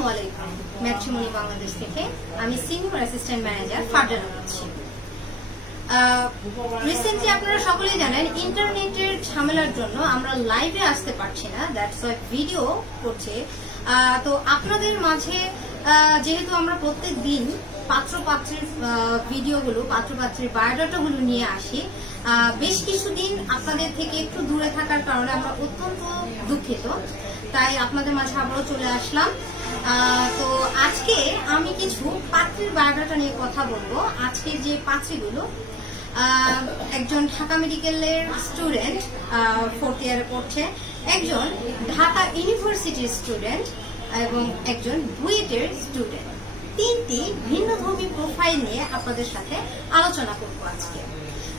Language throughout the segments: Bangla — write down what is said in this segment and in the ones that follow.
আসসালামু আলাইকুম। ম্যাট্রিমনি বাংলাদেশ থেকে আমি সিনিয়র অ্যাসিস্ট্যান্ট ম্যানেজার ফারজানা বলছি। রিসেন্টলি আপনারা সকলেই জানেন ইন্টারনেটের ঝামেলার জন্য আমরা লাইভে আসতে পারছি না, দ্যাটস ওয়াই ভিডিও করছে। তো আপনাদের মাঝে যেহেতু আমরা প্রত্যেক দিন পাত্রপাত্রের ভিডিওগুলো, পাত্রপাত্রের বায়োডাটাগুলো নিয়ে আসি, বেশ কিছুদিন আপনাদের থেকে একটু দূরে থাকার কারণে আমরা অত্যন্ত দুঃখিত, তাই আপনাদের মাঝে আবারও চলে আসলাম। তো আজকে আমি কিছু পাত্রের বায়োডাটা নিয়ে কথা বলবো। আজকের যে পাত্রীগুলো, একজন ঢাকা মেডিকেলের স্টুডেন্ট, 4th ইয়ারে পড়ছে, একজন ঢাকা ইউনিভার্সিটির স্টুডেন্ট এবং একজন বুয়েটের স্টুডেন্ট। তিনটি ভিন্নধর্মী প্রোফাইল নিয়ে আপনাদের সাথে আলোচনা করবো আজকে।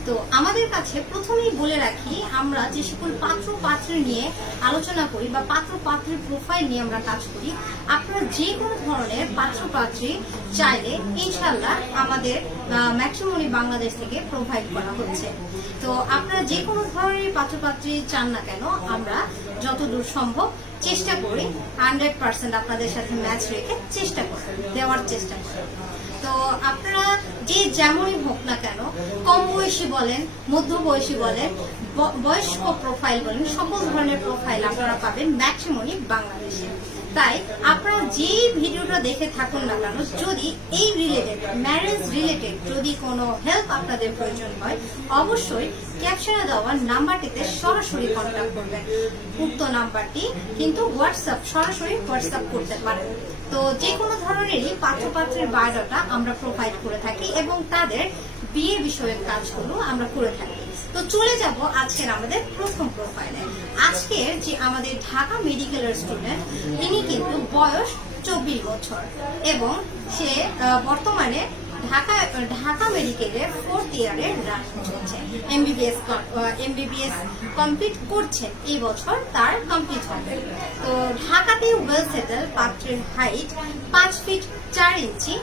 তো আমাদের কাছে প্রথমেই বলে রাখি, আমরা যে সকল পাত্র পাত্রী নিয়ে আলোচনা করি বা পাত্র পাত্রীর প্রোফাইল নিয়ে আমরা কাজ করি, আপনারা যে কোনো ধরনের পাত্র পাত্রী চাইলে ইনশাল্লাহ আমাদের ম্যাট্রিমনি বাংলাদেশ থেকে প্রোভাইড করা হচ্ছে। তো আপনারা যে কোনো ধরনের পাত্র পাত্রী চান না কেন, আমরা যতদূর সম্ভব চেষ্টা করি 100% আপনাদের সাথে ম্যাচ রেখে চেষ্টা করি, দেওয়ার চেষ্টা করি। তো আপনারা যে যেমনই হোক না কেন, কম বয়সী বলেন, মধ্য বয়সী বলেন, বয়স্ক প্রোফাইল বলেন, সকল ধরনের প্রোফাইল আপনারা পাবেন ম্যাট্রিমনি বাংলাদেশে। তাই আপনারা যেই ভিডিওটা দেখে থাকুন না কেন, যদি এই রিলেটেড, ম্যারেজ রিলেটেড যদি কোনো হেল্প আপনাদের প্রয়োজন হয়, অবশ্যই ক্যাপশনে দেওয়া নাম্বারটিতে সরাসরি কন্ট্যাক্ট করবেন। উক্ত নাম্বারটি কিন্তু সরাসরি হোয়াটসঅ্যাপ করতে পারেন। তো যে কোনো ধরনেরই পাত্রপাত্রের বায়োডাটা আমরা প্রোভাইড করে থাকি এবং তাদের বিয়ে বিষয়ক কাজগুলো আমরা করে থাকি। তো চলে যাব আজকের আমাদের প্রথম প্রোফাইলে। আজকের যে আমাদের ঢাকা মেডিকেলের স্টুডেন্ট, তিনি কিন্তু বয়স 24 বছর এবং সে বর্তমানে ঢাকা মেডিকেলের 4th ইয়ারে রানিং চলছে। এমবিবিএস কমপ্লিট করছেন, এই বছর তার কমপ্লিট হবে। তো ঢাকাতে ওয়েল সেটেল। পাত্রের হাইট 5 ফিট 4 ইঞ্চি,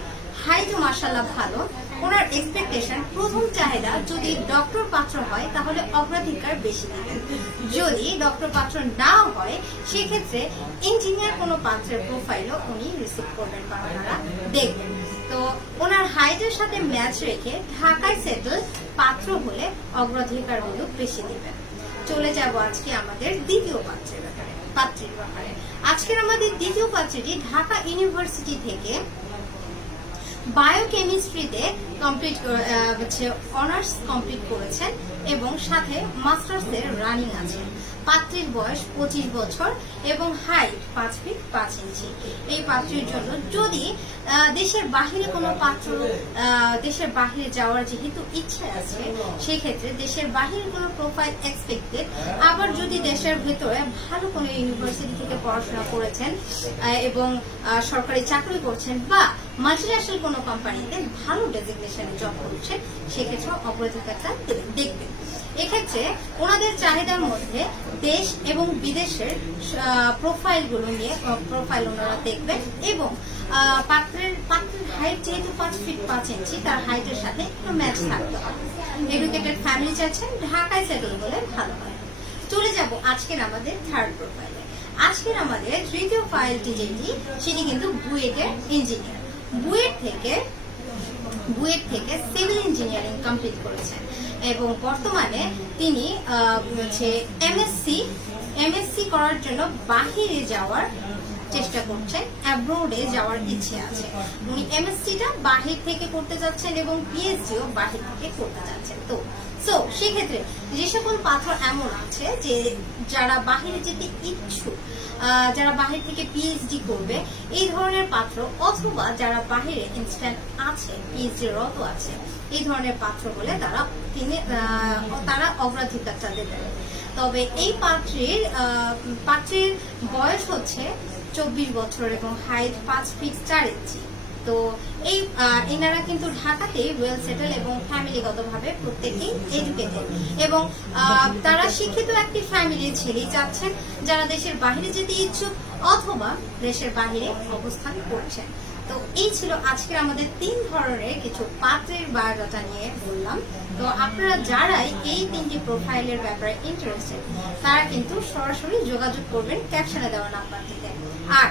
হাইট মাশাআল্লাহ ভালো। ওনার এক্সপেকটেশন, প্রথম চাহিদা যদি ডক্টর পাত্র হয় তাহলে অগ্রাধিকার বেশি নেবেন, যদি ডক্টর পাত্র না হয় সেক্ষেত্রে ইঞ্জিনিয়ার কোনো পাত্রের প্রোফাইলও উনি রিসিভ করবেন বা ওনারা দেখবেন। তো ওনার হাইটের সাথে ম্যাচ রেখে ঢাকায় সেটেল পাত্র হলে অগ্রাধিকার গুলো বেশি দেবেন। চলে যাব আজকে আমাদের দ্বিতীয় পাত্রের ব্যাপারে। আজকের আমাদের দ্বিতীয় পাত্রটি ঢাকা ইউনিভার্সিটি থেকে বায়োকেমিস্ট্রিতে অনার্স কমপ্লিট করেছেন এবং সাথে মাস্টার্সের রানিং আছে। পাত্রীর বয়স 25 বছর এবং হাইট 5 ফিট 5 ইঞ্চি। এই পাত্রীর জন্য যদি দেশের বাহিরে কোনো পাত্র, দেশের বাহিরে যাওয়ার যেহেতু ইচ্ছে আছে, সেক্ষেত্রে দেশের বাহিরে কোনো প্রোফাইল এক্সপেক্টেড, আবার যদি দেশের ভেতরে ভালো কোনো ইউনিভার্সিটি থেকে পড়াশোনা করেছেন এবং সরকারি চাকরি করছেন বা মাল্টিন্যাশনাল কোনো কোম্পানিতে ভালো ডেজিগনেশনে জব করছেন, সেক্ষেত্রে অগ্রাধিকারটা দেখবেন। এক্ষেত্রে ওনাদের চাহিদার মধ্যে দেশ এবং বিদেশের প্রোফাইলগুলো নিয়ে প্রোফাইল ওনারা দেখবেন এবং পাত্রের হাইট যেহেতু 5 ফিট 5 ইঞ্চি, তার হাইটের সাথে একটু ম্যাচ থাকতে হবে। এডুকেটেড ফ্যামিলি চাচ্ছেন, ঢাকায় সেটেল হলে ভালো হয়। চলে যাব আজকের আমাদের থার্ড প্রোফাইলে। আজকের আমাদের তৃতীয় ফাইলটি যেটি, সেটি কিন্তু বুয়েটের ইঞ্জিনিয়ার। বুয়েট থেকে সিভিল ইঞ্জিনিয়ারিং কমপ্লিট করেছেন এবং বর্তমানে তিনি এমএসসি করার জন্য বাহিরে যাওয়ার চেষ্টা করছেন, অ্যাব্রোডে যাওয়ার ইচ্ছে আছে। উনি এমএসসিটা বাহির থেকে করতে যাচ্ছেন এবং পিএইচডিও বাহির থেকে করতে যাচ্ছেন। তো সেক্ষেত্রে যে সকল পাত্র এমন আছে যে যারা বাহিরে যেতে ইচ্ছুক, যারা বাহির থেকে পিএইচডি করবে, এই ধরনের পাত্র, অথবা যারা বাহিরে ইনস্ট্যান্ট আছে, পিএইচডি রত আছে, এই ধরনের পাত্র বলে তারা অগ্রাধিকারটা দেবেন। তবে এই পাত্রের বয়স হচ্ছে 24 বছর এবং হাইট 5 ফিট 4 ইঞ্চি। তো এনারা কিন্তু ঢাকাতে ওয়েল সেটেল এবং ফ্যামিলিগতভাবে প্রত্যেকেই এডুকেটেড এবং তারা শিক্ষিত একটি ফ্যামিলির ছেলেই চাচ্ছেন, যারা দেশের বাইরে যেতে ইচ্ছুক অথবা দেশের বাইরে অবস্থান করছেন। তো এই ছিল আজকে আমাদের 3 ধরনের কিছু পাত্রের বায়োডাটা নিয়ে বললাম। তো আপনারা যারাই এই 3টি প্রোফাইলের ব্যাপারে ইন্টারেস্টেড, তারা কিন্তু সরাসরি যোগাযোগ করবেন ক্যাপশনে দেওয়া নাম্বারটিতে। আর